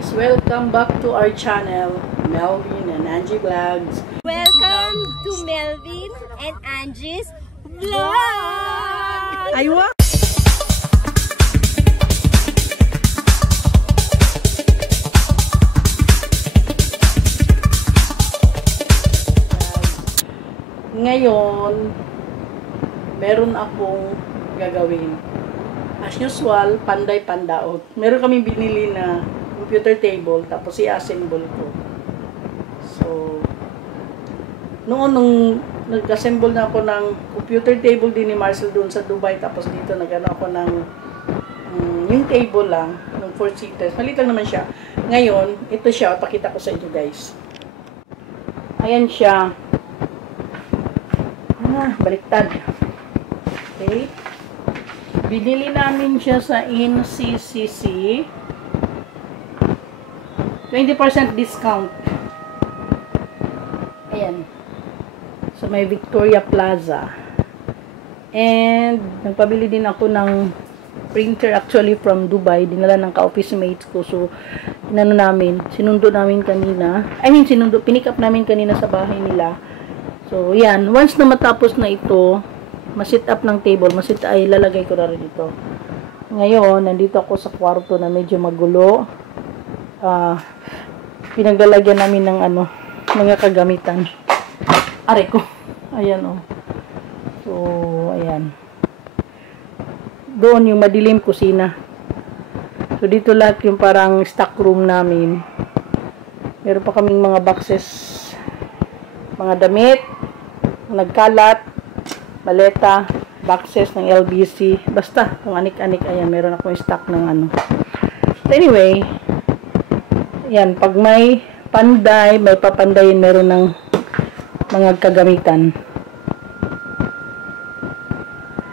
guys! Welcome back to our channel, Melvin and Angie Vlogs. Welcome to Melvin and Angie's Vlog! Aywa! Ngayon, meron akong gagawin. As usual, panday-pandaot. Meron kaming binili na computer table, tapos i-assemble ko. So, noon nung nag-assemble na ako ng computer table din ni Marcel doon sa Dubai, tapos dito nag-ano ako ng yung table lang, ng 4 seaters. Malit lang naman siya. Ngayon, ito siya, pakita ko sa inyo guys. Ayan siya. Baliktad. Okay. Binili namin siya sa NCCC. 20% discount. Ayan. So, may Victoria Plaza. And, nagpabili din ako ng printer actually from Dubai. Dinala ng ka-office mates ko. So, inano namin, sinundo namin kanina. Pinick up namin kanina sa bahay nila. So, yan. Once na matapos na ito, masit up ng table, ay lalagay ko na rin ito. Ngayon, nandito ako sa kwarto na medyo magulo. Pinaglalagyan namin ng mga kagamitan. Are ko. Ayan o. So, ayan. Doon yung madilim kusina. So, dito lahat yung parang stock room namin. Meron pa kaming mga boxes, mga damit, nagkalat, maleta, boxes ng LBC, basta, kung anik-anik, ayan, meron akong stock ng So anyway, yan, pag may panday, may papandayin, meron ng mga kagamitan.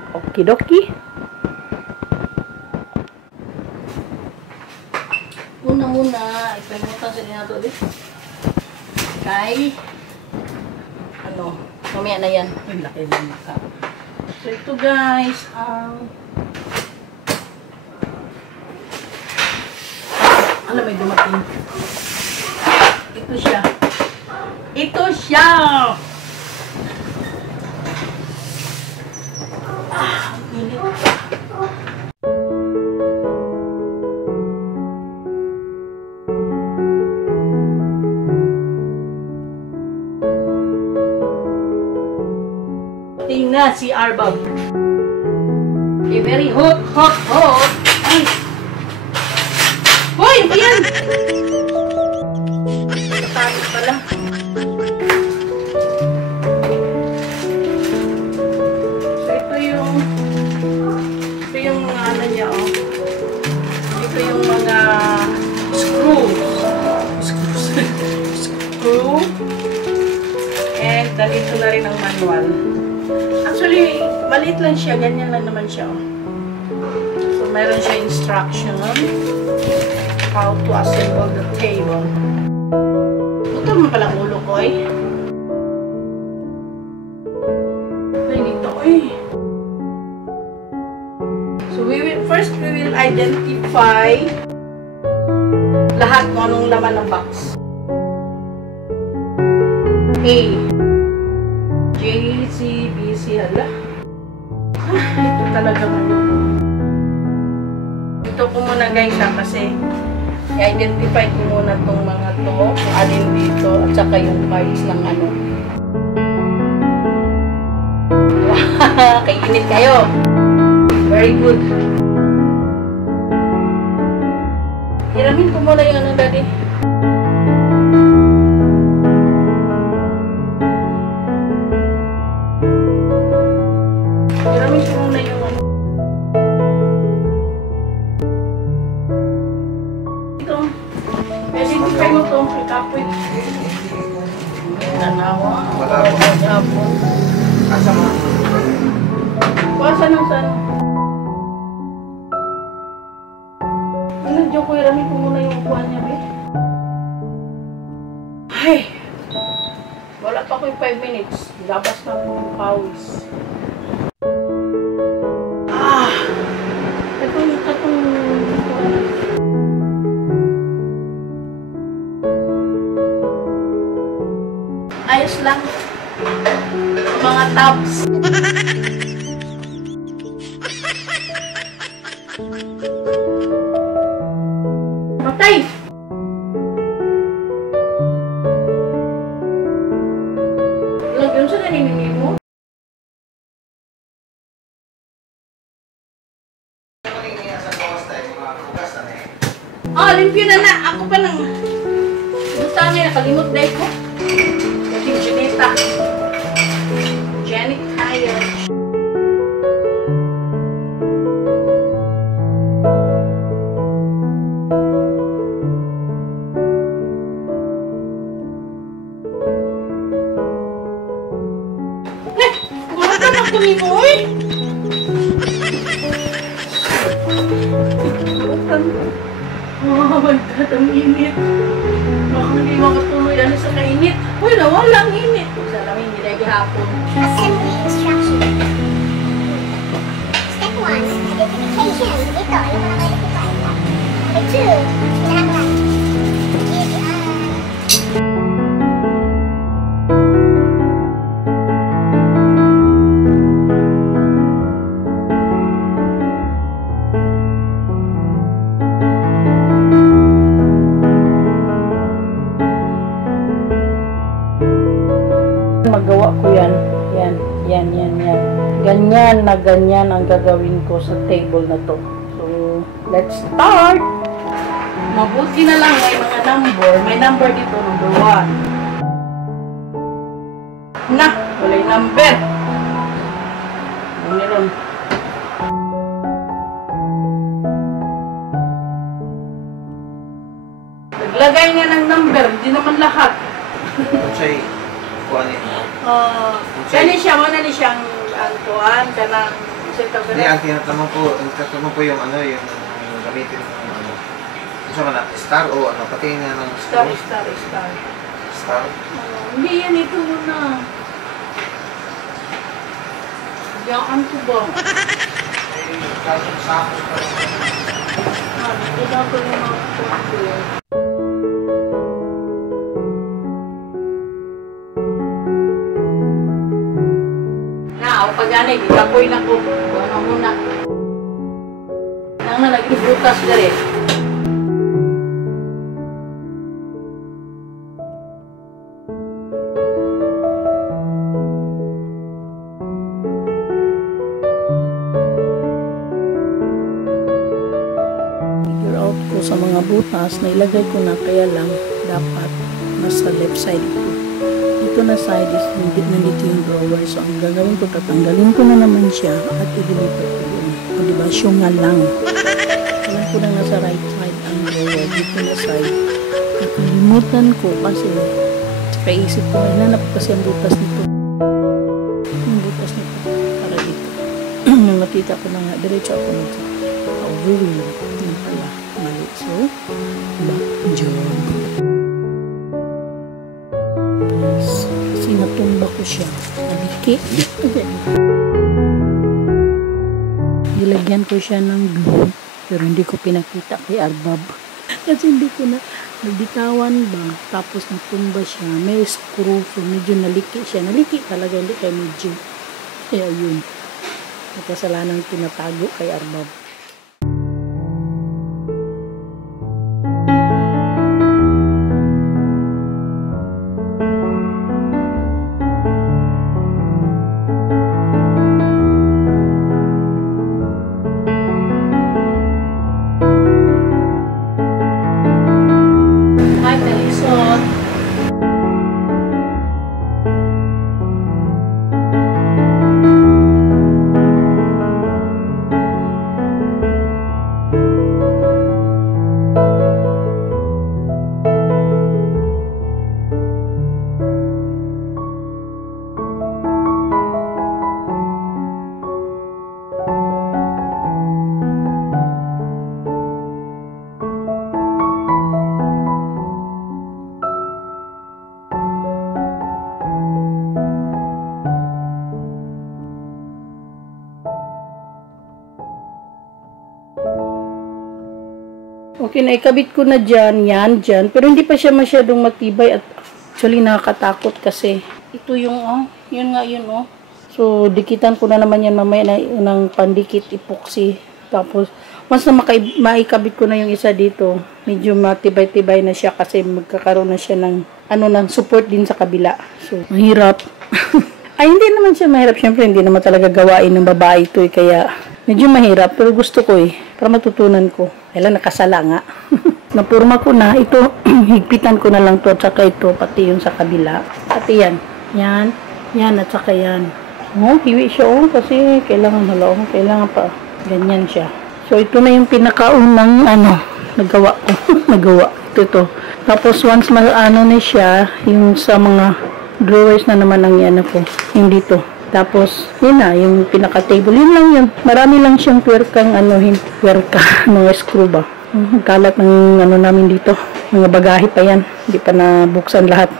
Okidoki. Una-una, ipalimutan sa inyo ito ulit. Kay, mamaya na yan. Yung laki ng maka. So, ito guys, may dumating. Ito siya. Ito siya! Ang init. Tingnan si Arbab. Okay, very hot. Ay! Hoy! Ayan! Nakapagod pala. So, ito yung mga niya, oh. Ito yung mga screw. And, dito na rin ang manual. Actually, maliit lang siya. Ganyan lang naman siya. So, meron siya instruction how to assemble the table. Ito naman palang ulo ko eh. Ay, dito eh. So, first we will identify lahat kung anong laman ng box. A. J, C, B, C, hala. Ito talaga ito ko muna guys kasi i-identify ko muna itong mga to, kung alin dito, at saka yung parts ng Kainit kayo. Very good. Hiramin ko muna yung daddy. Kuasa ng sana. Joke ko, irami ko muna yung upuan niya, be. Ay! Wala pa ko yung 5 minutes. Labas na po yung pawis. ayos lang. Mga tabs. Matay! Lagyan sa naniningin mo? Oh, limpyo na na. Ako pa nang buta niya. Nakalimot dahil ko. Kasi Janeta. Janet Hyatt. Kumata na kami mo, eh. Oh my God, ang init. Baka hindi makatuloy ano sa kainit. Uy, nawala ang init. Sa namin, hindi na gihapon. Assembly instruction. Step 1, identification. Ito, alam mo na identify. Step 2, lahat. Magawa ko yan. Yan. Ganyan ang gagawin ko sa table na to. So, let's start! Mabuti na lang may mga number. May number dito, number 1. Na, walay number. Meron. Naglagay niya ng number, hindi naman lahat. Say, kuhanin mo. Kani siya, wala ni siyang antuan, kanang Hindi, ang tinatanong po yung ano, yung gamitin ng ano. Gusto ka na, star o ano, pati nga ng Star. Star? Hindi yan, ito muna. Biyaan ko ba? Sakos pa rin. Dito na ko yung mga kuwan ko yan. Pagani, gikapoy na ko. Ano muna. Nang na nag-ibutas dali. Figure out ko sa mga butas na ilagay ko na, kaya lang dapat nasa left side ko. Ito na side is nandito yung drawer. So, ang gagawin ko, tatanggalin ko na naman siya at ililipat ko yun. O, diba? Syunga lang. Alam ko na nasa right side ang drawer. Dito na side. Nakalimutan ko kasi kaisip ko, may nanap kasi ang butas nito. Yung butas nito. Para dito. Nung nakita ko na nga, diretso ako nito. Ruin. Yun pala. Mali. So, back job. Kasi natumba ko siya. Naliki. Nilagyan ko siya ng glue. Pero hindi ko pinakita kay Arbab. Kasi hindi ko na nagbitawan ba. Tapos natumba siya. May screw. So medyo naliki siya. Naliki talaga. Hindi kay medyo. Kaya yun. Nagkasalanan pinatago kay Arbab. Okay, naikabit ko na dyan, yan, dyan. Pero hindi pa siya masyadong matibay at actually nakakatakot kasi Ito yung, yun nga yun, So, dikitan ko na naman yan mamaya ng pandikit epoxy. Tapos, once na maikabit ko na yung isa dito, medyo matibay-tibay na siya kasi magkakaroon na siya ng, ng support din sa kabila. So, mahirap. Ay, hindi naman siya mahirap. Siyempre, hindi naman talaga gawain ng babae ito kaya, medyo mahirap. Pero gusto ko para matutunan ko. Kailan nakasala nga. Napurma ko na. Ito, higpitan ko na lang to at saka ito, pati yung sa kabila. Pati yan. Yan. Yan at saka yan. Hiwi siya kasi kailangan kailangan pa. Ganyan siya. So, ito na yung pinakaunang, nagawa ko. Nagawa. Ito. Tapos, once na siya, yung sa mga drawers na naman ang yan ako. Yung dito. Tapos, yun na, yung pinaka-table. Yun lang yun. Marami lang siyang puwerkang, mga screw ba. Kalat ng, namin dito. Mga bagahe pa yan. Hindi pa nabuksan lahat.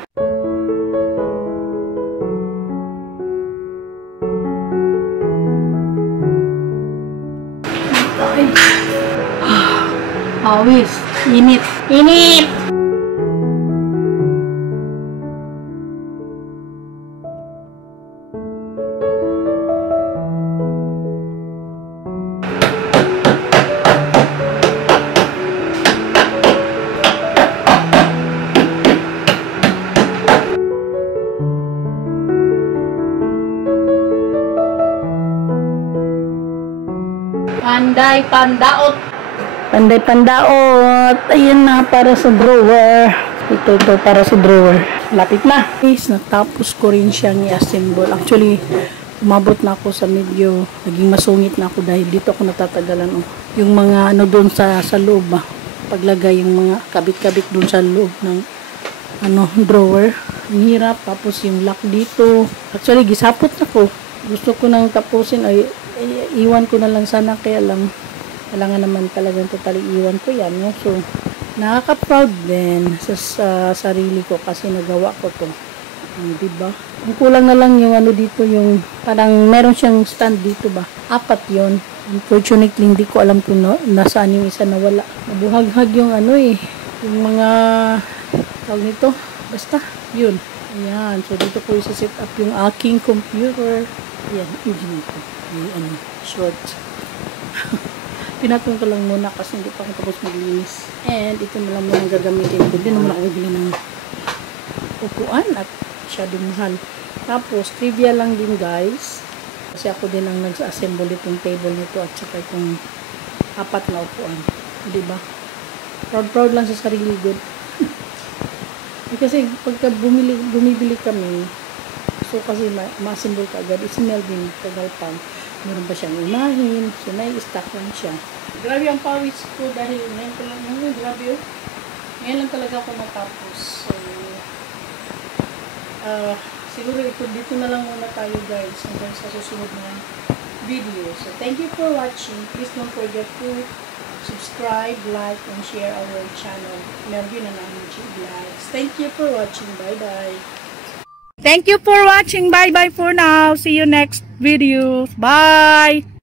Awis. Init. Init! Panday pandaot. Panday pandaot. Ayan na para sa drawer. Ito para sa drawer. Lapit na. Guys, natapos ko rin siyang i-assemble. Actually, umabot na ako sa medyo naging masungit na ako dahil dito ako natatagalan. Yung mga doon sa loob paglagay yung mga kabit-kabit doon sa loob ng drawer. Ang hirap. Tapos yung lock dito. Actually, gisapot na ko. Gusto ko nang tapusin iwan ko na lang sana kaya lang kailangan naman talagang totally iwan ko yan so nakaka-proud din sa sarili ko kasi nagawa ko to diba ang kulang na lang yung dito yung parang meron siyang stand dito ba 4 yon unfortunately hindi ko alam kung nasaan yung isa na wala nabuhaghag yung yung mga tawag nito basta yun ayan so dito ko isa-set up yung aking computer ayan yun ito short. Pinatong ko lang muna kasi hindi pa ako tapos maglinis. And ito na lang muna gagamitin ko. Hindi naman ako bibili ng upuan at masyadong mahal. Tapos, trivia lang din guys. Kasi ako din ang nag-assemble itong table nito at saka itong 4 na upuan. Diba? Proud lang sa sarili good. Kasi pagka bumibili kami, so kasi ma-assemble ka agad, ismail din tagal-pang. Meron pa siyang unahin, so nai-stack lang siya. Grabe ang pawis ko dahil ngayon ko lang, grabe ngayon lang talaga ako matapos. So, siguro dito na lang muna tayo guys hanggang sa susunod na video. So, thank you for watching. Please don't forget to subscribe, like, and share our channel. Melvin and Angie Vlogs. Thank you for watching. Bye-bye. Thank you for watching. Bye-bye for now. See you next video. Bye!